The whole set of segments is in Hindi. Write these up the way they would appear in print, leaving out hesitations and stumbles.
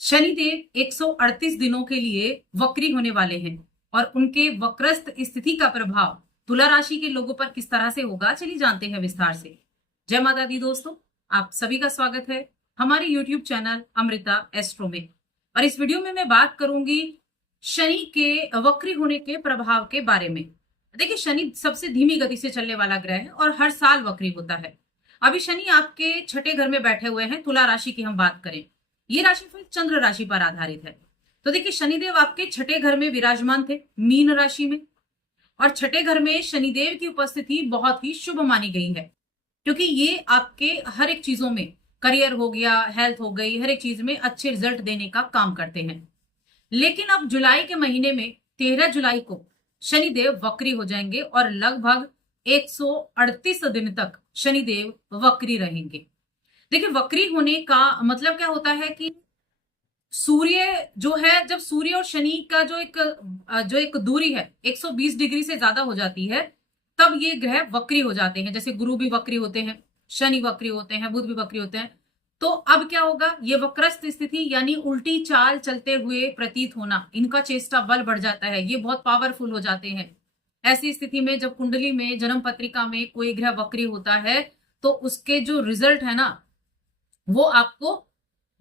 शनिदेव 138 दिनों के लिए वक्री होने वाले हैं और उनके वक्रस्त स्थिति का प्रभाव तुला राशि के लोगों पर किस तरह से होगा, चलिए जानते हैं विस्तार से। जय माता दी दोस्तों, आप सभी का स्वागत है हमारे YouTube चैनल अमृता एस्ट्रो में। और इस वीडियो में मैं बात करूंगी शनि के वक्री होने के प्रभाव के बारे में। देखिए, शनि सबसे धीमी गति से चलने वाला ग्रह है और हर साल वक्री होता है। अभी शनि आपके छठे घर में बैठे हुए हैं। तुला राशि की हम बात करें, ये राशिफल चंद्र राशि पर आधारित है। तो देखिए, शनिदेव आपके छठे घर में विराजमान थे, मीन राशि में। और छठे घर में शनिदेव की उपस्थिति बहुत ही शुभ मानी गई है, क्योंकि ये आपके हर एक चीजों में, करियर हो गया, हेल्थ हो गई, हर एक चीज में अच्छे रिजल्ट देने का काम करते हैं। लेकिन अब जुलाई के महीने में 13 जुलाई को शनिदेव वक्री हो जाएंगे और लगभग 138 दिन तक शनिदेव वक्री रहेंगे। देखिए, वक्री होने का मतलब क्या होता है कि सूर्य जो है, जब सूर्य और शनि का जो एक दूरी है 120 डिग्री से ज्यादा हो जाती है, तब ये ग्रह वक्री हो जाते हैं। जैसे गुरु भी वक्री होते हैं, शनि वक्री होते हैं, बुध भी वक्री होते हैं। तो अब क्या होगा, ये वक्रस्त स्थिति यानी उल्टी चाल चलते हुए प्रतीत होना, इनका चेष्टा बल बढ़ जाता है, ये बहुत पावरफुल हो जाते हैं। ऐसी स्थिति में जब कुंडली में, जन्म पत्रिका में कोई ग्रह वक्री होता है, तो उसके जो रिजल्ट है ना, वो आपको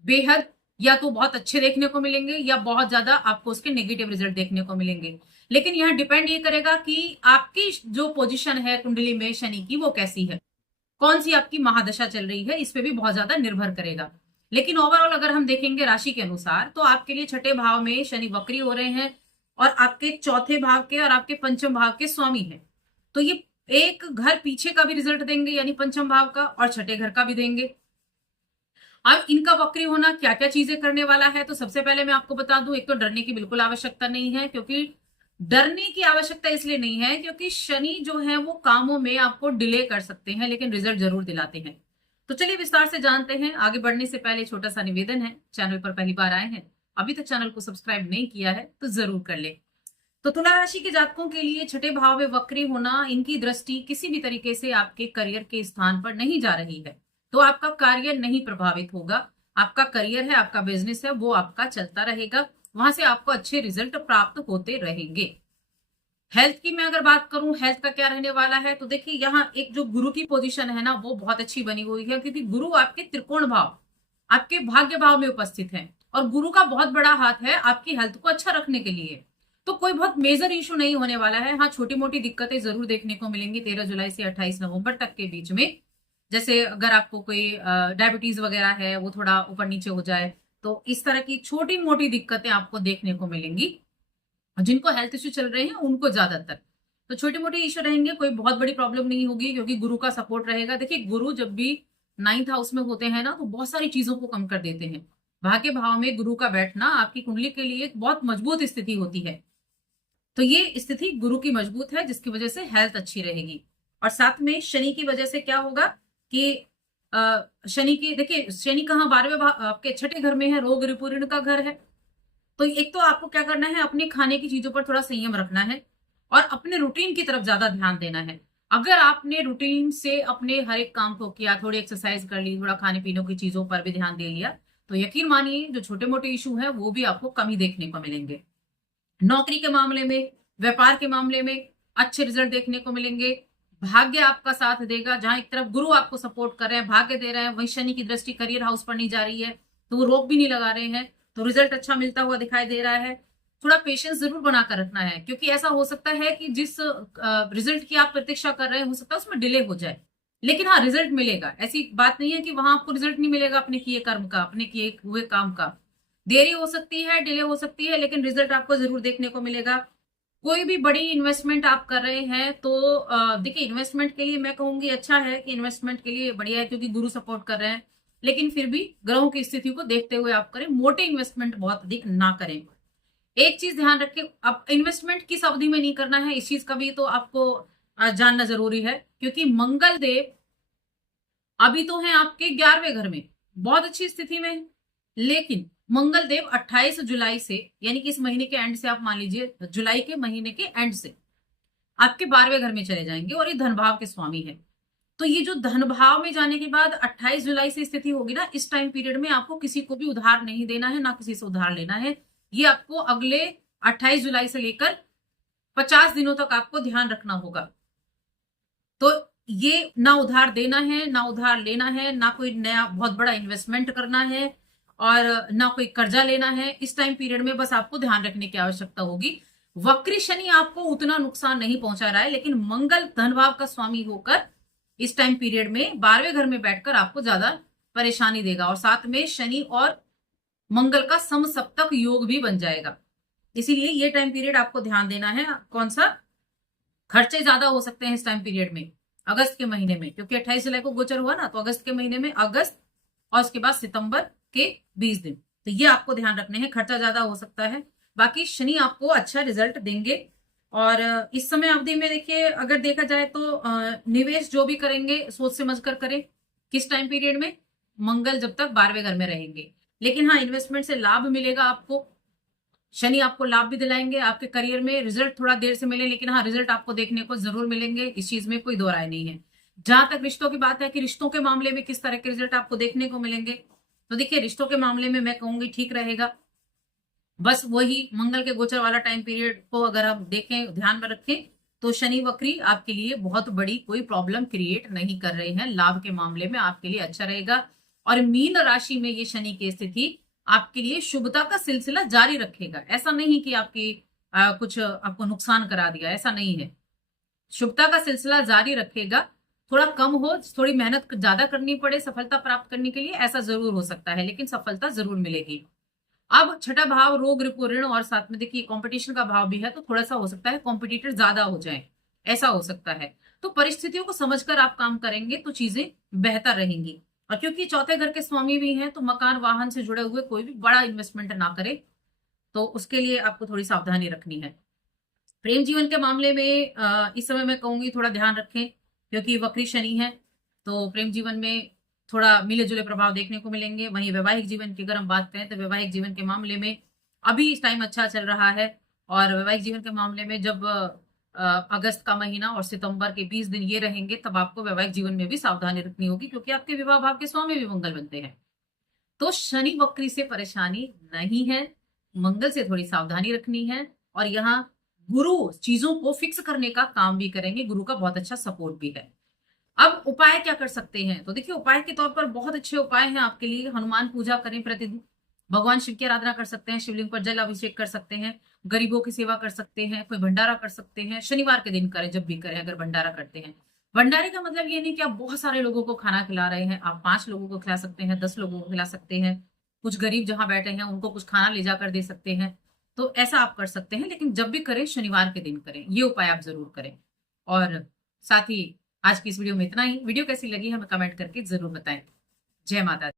बेहद या तो बहुत अच्छे देखने को मिलेंगे या बहुत ज्यादा आपको उसके नेगेटिव रिजल्ट देखने को मिलेंगे। लेकिन यहाँ डिपेंड ये करेगा कि आपकी जो पोजीशन है कुंडली में शनि की, वो कैसी है, कौन सी आपकी महादशा चल रही है, इस पे भी बहुत ज्यादा निर्भर करेगा। लेकिन ओवरऑल अगर हम देखेंगे राशि के अनुसार, तो आपके लिए छठे भाव में शनि वक्री हो रहे हैं और आपके चौथे भाव के और आपके पंचम भाव के स्वामी हैं। तो ये एक घर पीछे का भी रिजल्ट देंगे, यानी पंचम भाव का, और छठे घर का भी देंगे। अब इनका वक्री होना क्या क्या चीजें करने वाला है, तो सबसे पहले मैं आपको बता दूं, एक तो डरने की बिल्कुल आवश्यकता नहीं है। क्योंकि डरने की आवश्यकता इसलिए नहीं है क्योंकि शनि जो है वो कामों में आपको डिले कर सकते हैं, लेकिन रिजल्ट जरूर दिलाते हैं। तो चलिए विस्तार से जानते हैं। आगे बढ़ने से पहले छोटा सा निवेदन है, चैनल पर पहली बार आए हैं, अभी तक चैनल को सब्सक्राइब नहीं किया है तो जरूर कर ले। तो तुला राशि के जातकों के लिए छठे भाव में वक्री होना, इनकी दृष्टि किसी भी तरीके से आपके करियर के स्थान पर नहीं जा रही है, तो आपका कार्य नहीं प्रभावित होगा। आपका करियर है, आपका बिजनेस है, वो आपका चलता रहेगा, वहां से आपको अच्छे रिजल्ट प्राप्त होते रहेंगे। हेल्थ की मैं अगर बात करूं, हेल्थ का क्या रहने वाला है, तो देखिए यहाँ एक जो गुरु की पोजीशन है ना, वो बहुत अच्छी बनी हुई है, क्योंकि गुरु आपके त्रिकोण भाव, आपके भाग्य भाव में उपस्थित है। और गुरु का बहुत बड़ा हाथ है आपकी हेल्थ को अच्छा रखने के लिए। तो कोई बहुत मेजर इशू नहीं होने वाला है। हाँ, छोटी मोटी दिक्कतें जरूर देखने को मिलेंगी 13 जुलाई से 28 नवंबर तक के बीच में। जैसे अगर आपको कोई डायबिटीज वगैरह है, वो थोड़ा ऊपर नीचे हो जाए, तो इस तरह की छोटी मोटी दिक्कतें आपको देखने को मिलेंगी। जिनको हेल्थ इश्यू चल रहे हैं उनको ज्यादातर तो छोटे मोटे इश्यू रहेंगे, कोई बहुत बड़ी प्रॉब्लम नहीं होगी, क्योंकि गुरु का सपोर्ट रहेगा। देखिए, गुरु जब भी 9th हाउस में होते हैं ना, तो बहुत सारी चीजों को कम कर देते हैं। भाग्य भाव में गुरु का बैठना आपकी कुंडली के लिए बहुत मजबूत स्थिति होती है। तो ये स्थिति गुरु की मजबूत है, जिसकी वजह से हेल्थ अच्छी रहेगी। और साथ में शनि की वजह से क्या होगा कि शनि की, देखिए शनि कहाँ, 12वें आपके छठे घर में है, रोग ऋण का घर है। तो एक तो आपको क्या करना है, अपने खाने की चीजों पर थोड़ा संयम रखना है और अपने रूटीन की तरफ ज्यादा ध्यान देना है। अगर आपने रूटीन से अपने हर एक काम को किया, थोड़ी एक्सरसाइज कर ली, थोड़ा खाने पीने की चीजों पर भी ध्यान दे लिया, तो यकीन मानिए जो छोटे मोटे इशू है वो भी आपको कम ही देखने को मिलेंगे। नौकरी के मामले में, व्यापार के मामले में अच्छे रिजल्ट देखने को मिलेंगे। भाग्य आपका साथ देगा। जहां एक तरफ गुरु आपको सपोर्ट कर रहे हैं, भाग्य दे रहे हैं, वहीं शनि की दृष्टि करियर हाउस पर नहीं जा रही है, तो वो रोक भी नहीं लगा रहे हैं, तो रिजल्ट अच्छा मिलता हुआ दिखाई दे रहा है। थोड़ा पेशेंस जरूर बनाकर रखना है, क्योंकि ऐसा हो सकता है कि जिस रिजल्ट की आप प्रतीक्षा कर रहे हैं, हो सकता है उसमें डिले हो जाए, लेकिन हाँ रिजल्ट मिलेगा। ऐसी बात नहीं है कि वहां आपको रिजल्ट नहीं मिलेगा अपने किए कर्म का, अपने किए हुए काम का। देरी हो सकती है, डिले हो सकती है, लेकिन रिजल्ट आपको जरूर देखने को मिलेगा। कोई भी बड़ी इन्वेस्टमेंट आप कर रहे हैं, तो देखिए इन्वेस्टमेंट के लिए मैं कहूंगी अच्छा है, कि इन्वेस्टमेंट के लिए बढ़िया है, क्योंकि गुरु सपोर्ट कर रहे हैं। लेकिन फिर भी ग्रहों की स्थिति को देखते हुए आप करें, मोटे इन्वेस्टमेंट बहुत अधिक ना करें। एक चीज ध्यान रखें, अब इन्वेस्टमेंट किस अवधि में नहीं करना है, इस चीज का भी तो आपको जानना जरूरी है। क्योंकि मंगल देव अभी तो है आपके 11वें घर में, बहुत अच्छी स्थिति में, लेकिन मंगल देव 28 जुलाई से, यानी कि इस महीने के एंड से, आप मान लीजिए जुलाई के महीने के एंड से आपके 12वें घर में चले जाएंगे, और ये धन भाव के स्वामी है। तो ये जो धन भाव में जाने के बाद 28 जुलाई से स्थिति होगी ना, इस टाइम पीरियड में आपको किसी को भी उधार नहीं देना है, ना किसी से उधार लेना है। ये आपको अगले 28 जुलाई से लेकर 50 दिनों तक आपको ध्यान रखना होगा। तो ये ना उधार देना है, ना उधार लेना है, ना कोई नया बहुत बड़ा इन्वेस्टमेंट करना है और ना कोई कर्जा लेना है। इस टाइम पीरियड में बस आपको ध्यान रखने की आवश्यकता होगी। वक्री शनि आपको उतना नुकसान नहीं पहुंचा रहा है, लेकिन मंगल धन भाव का स्वामी होकर इस टाइम पीरियड में 12वें घर में बैठकर आपको ज्यादा परेशानी देगा, और साथ में शनि और मंगल का समसप्तक योग भी बन जाएगा। इसीलिए ये टाइम पीरियड आपको ध्यान देना है। कौन सा? खर्चे ज्यादा हो सकते हैं इस टाइम पीरियड में, अगस्त के महीने में, क्योंकि 28 जुलाई को गोचर हुआ ना, तो अगस्त के महीने में, अगस्त और उसके बाद सितंबर के 20 दिन, तो ये आपको ध्यान रखने हैं। खर्चा ज्यादा हो सकता है। बाकी शनि आपको अच्छा रिजल्ट देंगे। और इस समय अवधि में देखिए, अगर देखा जाए तो निवेश जो भी करेंगे सोच समझ कर करें। किस टाइम पीरियड में? मंगल जब तक 12वें घर में रहेंगे। लेकिन हाँ, इन्वेस्टमेंट से लाभ मिलेगा आपको। शनि आपको लाभ भी दिलाएंगे। आपके करियर में रिजल्ट थोड़ा देर से मिले, लेकिन हाँ, रिजल्ट आपको देखने को जरूर मिलेंगे, इस चीज में कोई दो राय नहीं है। जहां तक रिश्तों की बात है कि रिश्तों के मामले में किस तरह के रिजल्ट आपको देखने को मिलेंगे, तो देखिए, रिश्तों के मामले में मैं कहूंगी ठीक रहेगा। बस वही मंगल के गोचर वाला टाइम पीरियड को अगर हम देखें, ध्यान में रखें, तो शनि वक्री आपके लिए बहुत बड़ी कोई प्रॉब्लम क्रिएट नहीं कर रहे हैं। लाभ के मामले में आपके लिए अच्छा रहेगा। और मीन राशि में ये शनि की स्थिति आपके लिए शुभता का सिलसिला जारी रखेगा। ऐसा नहीं कि आपकी कुछ आपको नुकसान करा दिया, ऐसा नहीं है। शुभता का सिलसिला जारी रखेगा। थोड़ा कम हो, थोड़ी मेहनत ज्यादा करनी पड़े सफलता प्राप्त करने के लिए, ऐसा जरूर हो सकता है, लेकिन सफलता जरूर मिलेगी। अब छठा भाव रोग रिपु ऋण, और साथ में देखिए कंपटीशन का भाव भी है, तो थोड़ा सा हो सकता है कॉम्पिटिटर ज्यादा हो जाए, ऐसा हो सकता है। तो परिस्थितियों को समझकर आप काम करेंगे तो चीजें बेहतर रहेंगी। और क्योंकि चौथे घर के स्वामी भी हैं, तो मकान वाहन से जुड़े हुए कोई भी बड़ा इन्वेस्टमेंट ना करे, तो उसके लिए आपको थोड़ी सावधानी रखनी है। प्रेम जीवन के मामले में इस समय मैं कहूंगी थोड़ा ध्यान रखें, क्योंकि वक्री शनि है, तो प्रेम जीवन में थोड़ा मिले जुले प्रभाव देखने को मिलेंगे। वहीं वैवाहिक जीवन की अगर हम बात करें, तो वैवाहिक जीवन के मामले में अभी इस टाइम अच्छा चल रहा है। और वैवाहिक जीवन के मामले में जब अगस्त का महीना और सितंबर के 20 दिन ये रहेंगे, तब आपको वैवाहिक जीवन में भी सावधानी रखनी होगी, क्योंकि आपके विवाह भाव के स्वामी भी मंगल बनते हैं। तो शनि वक्री से परेशानी नहीं है, मंगल से थोड़ी सावधानी रखनी है। और यहाँ गुरु चीजों को फिक्स करने का काम भी करेंगे, गुरु का बहुत अच्छा सपोर्ट भी है। अब उपाय क्या कर सकते हैं? तो देखिए, उपाय के तौर पर बहुत अच्छे उपाय हैं आपके लिए। हनुमान पूजा करें प्रतिदिन, भगवान शिव की आराधना कर सकते हैं, शिवलिंग पर जल अभिषेक कर सकते हैं, गरीबों की सेवा कर सकते हैं, कोई भंडारा कर सकते हैं। शनिवार के दिन करें, जब भी करें अगर भंडारा करते हैं। भंडारे का मतलब ये नहीं कि आप बहुत सारे लोगों को खाना खिला रहे हैं। आप 5 लोगों को खिला सकते हैं, 10 लोगों को खिला सकते हैं, कुछ गरीब जहां बैठे हैं उनको कुछ खाना ले जाकर दे सकते हैं। तो ऐसा आप कर सकते हैं, लेकिन जब भी करें शनिवार के दिन करें। ये उपाय आप जरूर करें। और साथ ही आज की इस वीडियो में इतना ही। वीडियो कैसी लगी हमें कमेंट करके जरूर बताएं। जय माता दी।